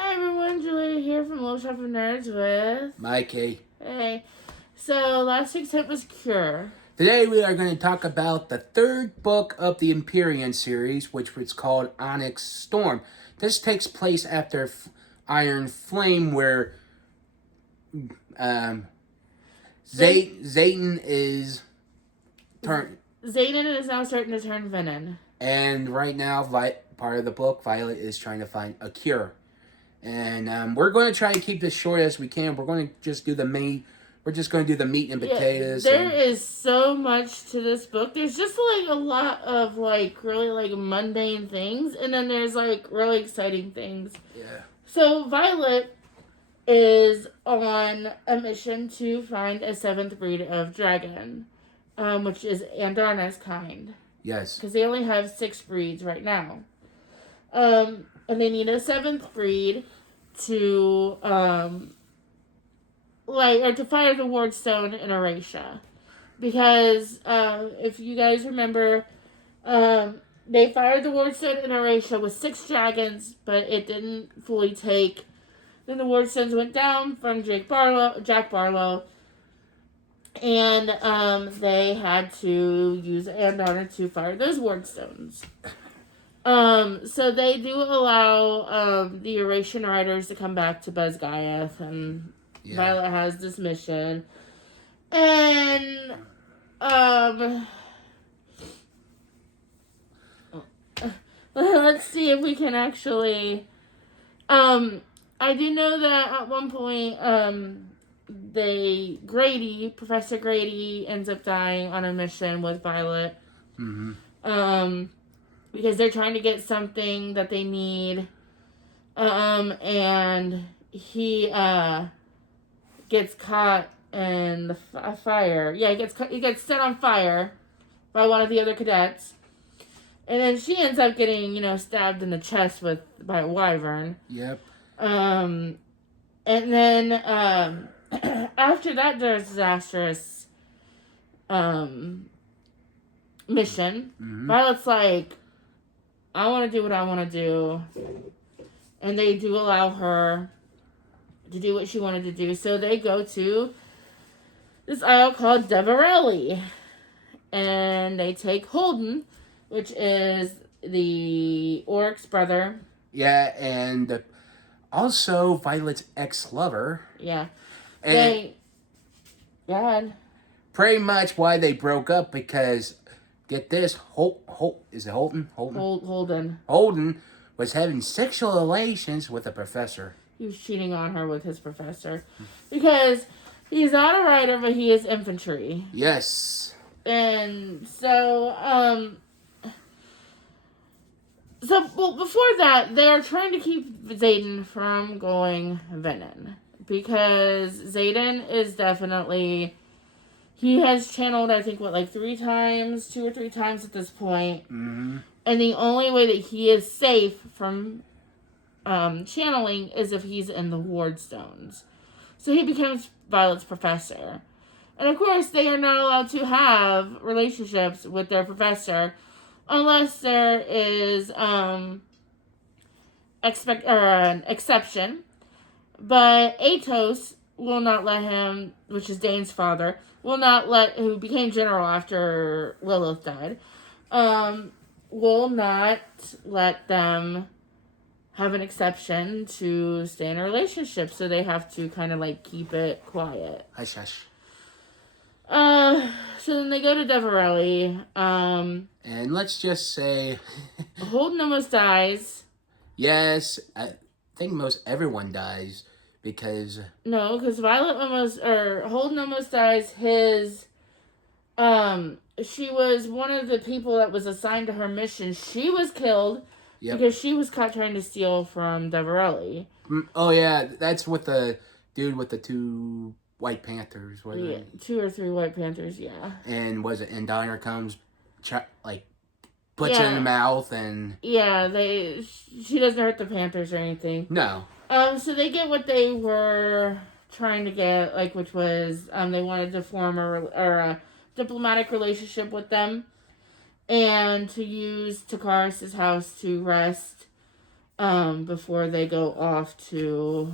Hi everyone, Julia here from Little Shop of Nerds with Mikey. Hey. So last week's hit was Cure. Today we are going to talk about the third book of the Empyrean series, which was called ONYX Storm. This takes place after Iron Flame, where Zayden is Zayden is now starting to turn venom. And right now, part of the book, Violet is trying to find a cure. And we're going to try and keep this short as we can. We're going to just do the meat. We're just going to do the meat and potatoes. There is so much to this book. There's just like a lot of like really like mundane things, and then there's like really exciting things. Yeah. So Violet is on a mission to find a 7th breed of dragon, which is Andarna's kind. Yes. Because they only have 6 breeds right now. And they need a 7th breed to to fire the Wardstone in Erasia. Because if you guys remember, they fired the Wardstone in Erasia with 6 dragons, but it didn't fully take. Then the Wardstones went down from Jack Barlow, and they had to use Andarna to fire those Wardstones. So they do allow the Eurasian riders to come back to Bezgaiath, and Violet has this mission. And let's see if we can actually I do know that at one point Professor Grady ends up dying on a mission with Violet. Mm-hmm. Because they're trying to get something that they need. And he gets caught in the fire. Yeah, he gets set on fire by one of the other cadets. And then she ends up getting, stabbed in the chest by a wyvern. Yep. And then after that disastrous mission, Violet's like, I want to do what I want to do. And they do allow her to do what she wanted to do. So they go to this isle called Devarelli. And they take Holden, which is the ONYX brother. Yeah, and also Violet's ex-lover. Yeah. And go ahead. Pretty much why they broke up, because get this, is it Holden? Holden was having sexual relations with a professor. He was cheating on her with his professor. Because he's not a rider, but he is infantry. Yes. And so, before that, they are trying to keep Zayden from going venom. Because Zayden is definitely... He has channeled, I think, 2 or 3 times at this point. Mm-hmm. And the only way that he is safe from channeling is if he's in the Wardstones. So he becomes Violet's professor. And of course, they are not allowed to have relationships with their professor unless there is an exception. But Atos will not let him, which is Dane's father, who became general after Lilith died, will not let them have an exception to stay in a relationship. So they have to kind of keep it quiet. Hush, hush. So then they go to Devarelli. And let's just say... Holden almost dies. Yes, I think most everyone dies, because... No, because Holden almost dies. She was one of the people that was assigned to her mission. She was killed because she was caught trying to steal from Devarelli. Oh, yeah, that's with the dude with the 2... White Panthers, was it? 2 or 3 White Panthers, yeah. And was it Diner comes, puts it in the mouth, and... Yeah, she doesn't hurt the Panthers or anything. No. So they get what they were trying to get, which was, they wanted to form a diplomatic relationship with them, and to use Takaris' house to rest before they go off to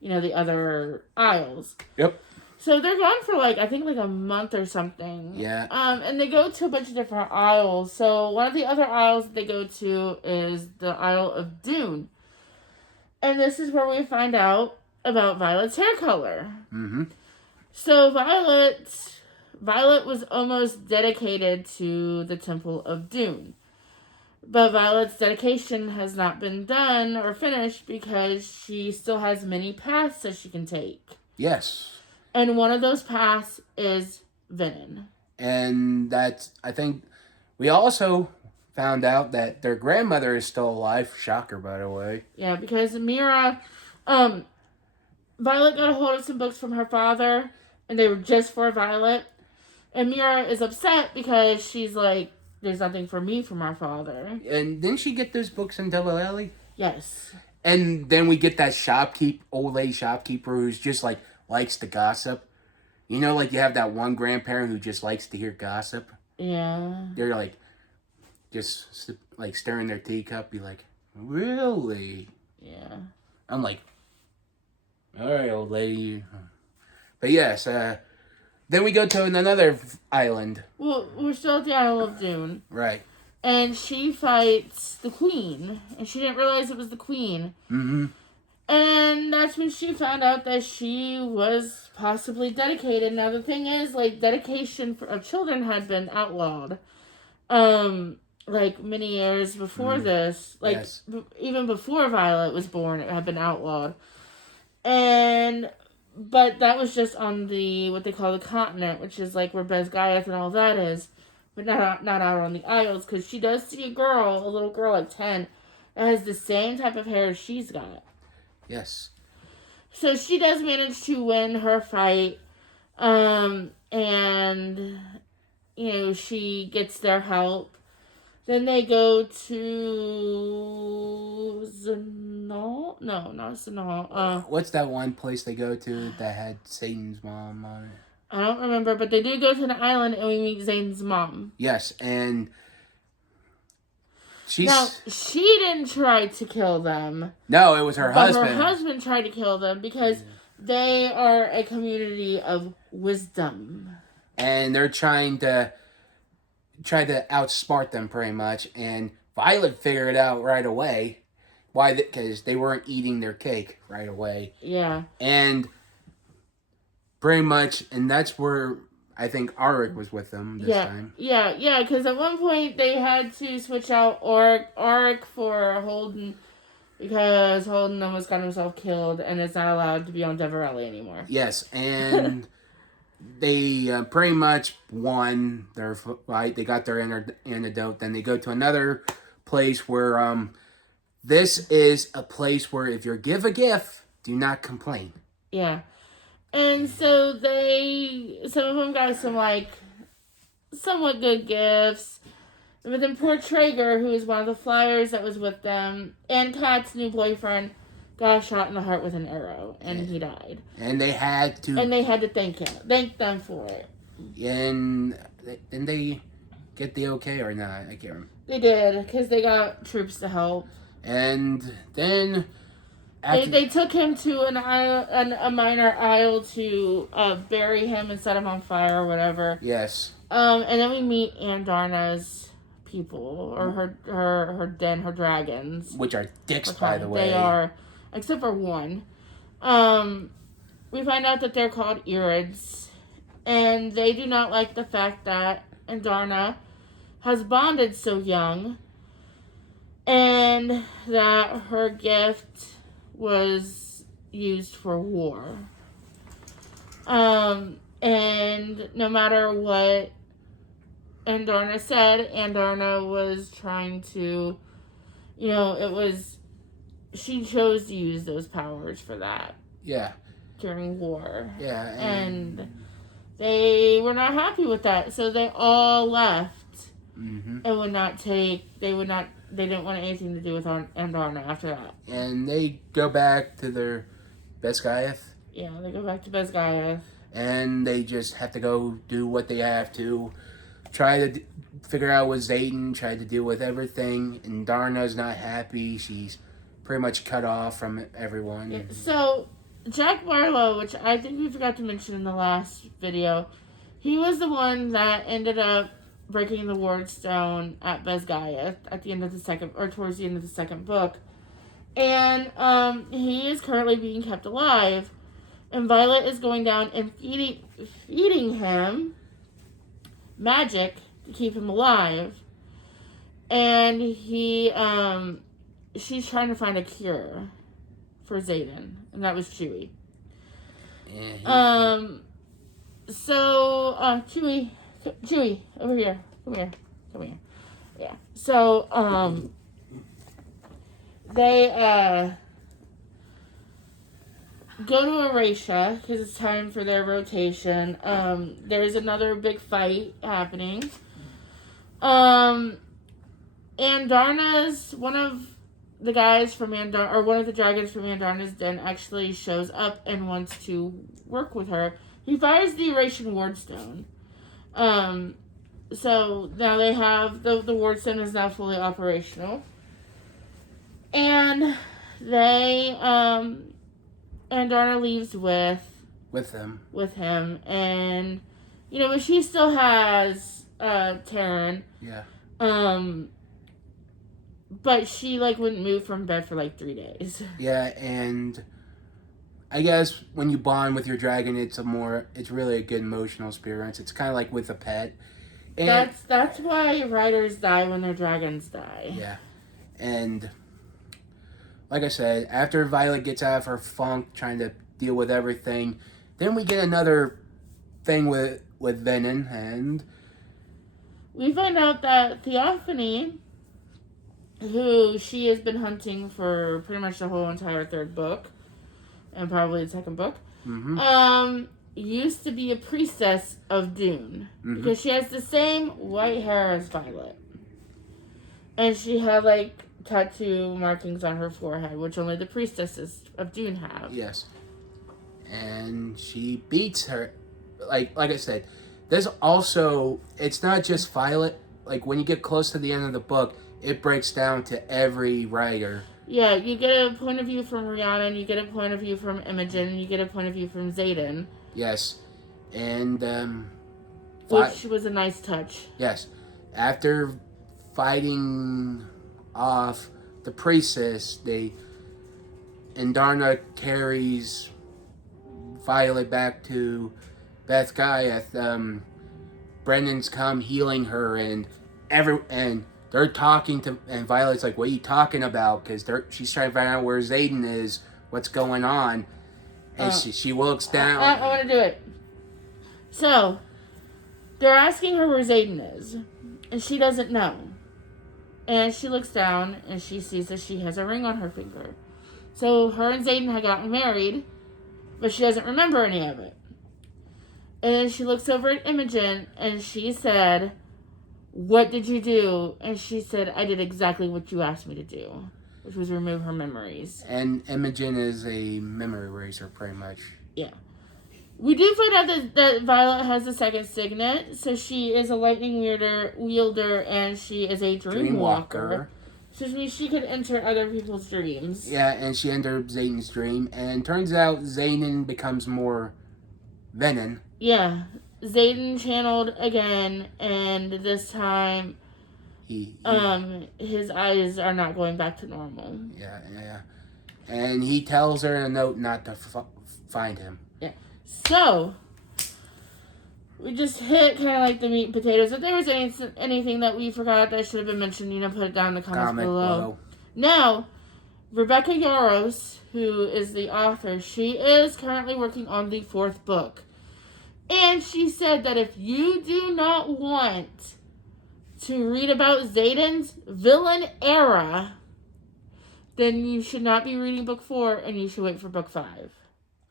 the other isles. Yep. So they're gone for I think a month or something. Yeah. And they go to a bunch of different isles. So one of the other isles that they go to is the Isle of Dune. And this is where we find out about Violet's hair color. Mm-hmm. So Violet was almost dedicated to the Temple of Dune. But Violet's dedication has not been done or finished because she still has many paths that she can take. Yes. And one of those paths is Venin. And I think we also found out that their grandmother is still alive. Shocker, by the way. Yeah, because Mira, Violet got a hold of some books from her father, and they were just for Violet. And Mira is upset because she's like, there's nothing for me from our father. And didn't she get those books in Double Alley? Yes. And then we get that old lady shopkeeper who's just likes to gossip. You you have that one grandparent who just likes to hear gossip. Yeah. They're just stirring their teacup, be like, really? Yeah. I'm like, all right, old lady. But yes, then we go to another island. Well, we're still at the Isle of Dune. Right. And she fights the queen. And she didn't realize it was the queen. Mm-hmm. And that's when she found out that she was possibly dedicated. Now, the thing is, dedication of children had been outlawed. Many years before this. Yes. Even before Violet was born, it had been outlawed. But that was just on what they call the continent, which is where Besgaiath and all that is. But not out on the Isles, because she does see a little girl 10, that has the same type of hair as she's got. Yes. So she does manage to win her fight. And, she gets their help. Then they go to Zanal? No, not Zanal. What's that one place they go to that had Satan's mom on it? I don't remember, but they do go to an island and we meet Zane's mom. Yes, and she didn't try to kill them. No, it was her husband. Her husband tried to kill them because they are a community of wisdom. And they're trying to outsmart them pretty much. And Violet figured it out right away. Why? Because they weren't eating their cake right away. Yeah. And pretty much, and that's where I think ONYX was with them this time. Yeah, because at one point they had to switch out ONYX for Holden because Holden almost got himself killed and is not allowed to be on Deverelli anymore. Yes, and they pretty much won their fight. They got their antidote. Then they go to another place where this is a place where if you give a gift, do not complain. Yeah. And so some of them got some somewhat good gifts. But then poor Traeger, who is one of the flyers that was with them, and Kat's new boyfriend, got shot in the heart with an arrow, and he died. And they had to thank them for it. And didn't they get the okay or not? I can't remember. They did, because they got troops to help. And then they took him to a minor isle to bury him and set him on fire or whatever. Yes. And then we meet Andarna's people, or her dragons. Which are dicks, by the way. They are, except for one. We find out that they're called Irids, and they do not like the fact that Andarna has bonded so young, and that her gift was used for war. And no matter what Andarna said, Andarna was trying to, she chose to use those powers for that. Yeah. During war. Yeah. And they were not happy with that, so they all left. Mm-hmm. And they didn't want anything to do with Andarna after that. And they go back to their Besgaiath. Yeah, they go back to Besgaiath. And they just have to go do what they have to try to figure out with Zayden, try to deal with everything, and Darna's not happy. She's pretty much cut off from everyone. Yeah, so, Jack Barlow, which I think we forgot to mention in the last video, he was the one that ended up breaking the ward stone at Bezgaya at the end of the second, or towards the end of the second book. And he is currently being kept alive. And Violet is going down and feeding him magic to keep him alive. And she's trying to find a cure for Zayden, and that was Chewie. Yeah, Chewie, over here. Come here. Yeah. So, they, go to Erasure, because it's time for their rotation. There's another big fight happening. And Darna's, one of the guys from one of the dragons from Andarna's den actually shows up and wants to work with her. He fires the Erasure Wardstone. So now they have, the Wardstone is now fully operational. And they, and Darna leaves with him. And, but she still has, Taryn. Yeah. But she, wouldn't move from bed for, 3 days. Yeah, and I guess when you bond with your dragon, it's really a good emotional experience. It's kind of like with a pet. And that's why riders die when their dragons die. Yeah. And like I said, after Violet gets out of her funk trying to deal with everything, then we get another thing with Venom, and we find out that Theophany, who she has been hunting for pretty much the whole entire third book, and probably the second book, used to be a priestess of Dune. Because she has the same white hair as Violet. And she had, tattoo markings on her forehead, which only the priestesses of Dune have. Yes. And she beats her. Like I said, there's also, it's not just Violet. When you get close to the end of the book, it breaks down to every writer. Yeah, you get a point of view from Rihanna, and you get a point of view from Imogen, and you get a point of view from Zayden. Yes. And, which was a nice touch. Yes. After fighting off the priestess, and Darna carries Violet back to Beth Gaiath. Brendan's come healing her, and they're talking to, and Violet's like, "What are you talking about?" Because she's trying to find out where Zayden is, what's going on, and she looks down. I want to do it. So they're asking her where Zayden is, and she doesn't know. And she looks down, and she sees that she has a ring on her finger. So her and Zayden had gotten married, but she doesn't remember any of it. And then she looks over at Imogen, and she said, "What did you do?" And she said, "I did exactly what you asked me to do," which was remove her memories. And Imogen is a memory eraser, pretty much. Yeah. We do find out that Violet has a second signet, so she is a lightning wielder, and she is a dream walker. So which means she could enter other people's dreams. Yeah, and she entered Zayden's dream, and turns out Zayden becomes more Venom. Yeah, Zayden channeled again, and this time, his eyes are not going back to normal. Yeah. And he tells her in a note not to find him. Yeah. So, we just hit kind of the meat and potatoes. If there was anything that we forgot that should have been mentioned, put it down in the comments below. Now, Rebecca Yarros, who is the author, she is currently working on the 4th book. And she said that if you do not want to read about Zayden's villain era, then you should not be reading book 4, and you should wait for book 5.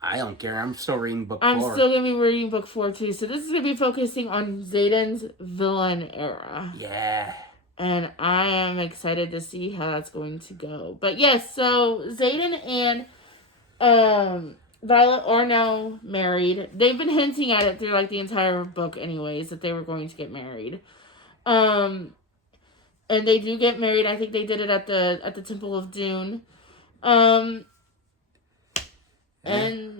I don't care. I'm still reading book 4. I'm still going to be reading book 4 too. So this is going to be focusing on Zayden's villain era. Yeah. And I am excited to see how that's going to go. But yes, so Zayden and Violet or no married. They've been hinting at it through like the entire book, anyways, that they were going to get married. And they do get married. I think they did it at the Temple of Dune. And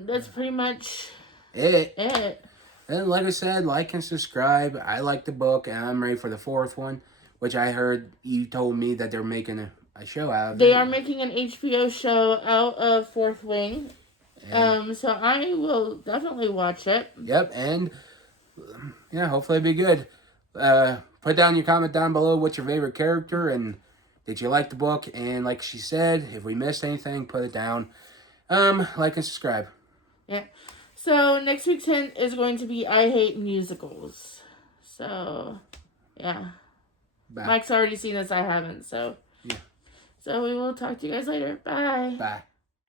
that's pretty much it. it. And like I said, like and subscribe. I like the book, and I'm ready for the fourth one, which I heard you told me that they're making a show out of They it. are making an HBO show out of Fourth Wing. So I will definitely watch it. Yep, and yeah, hopefully it'll be good. Put down your comment down below what's your favorite character, and did you like the book? And like she said, if we missed anything, put it down. Like and subscribe. Yeah. So next week's hint is going to be I hate musicals. So yeah. Bye. Mike's already seen this, I haven't, so Yeah. So we will talk to you guys later. Bye. Bye.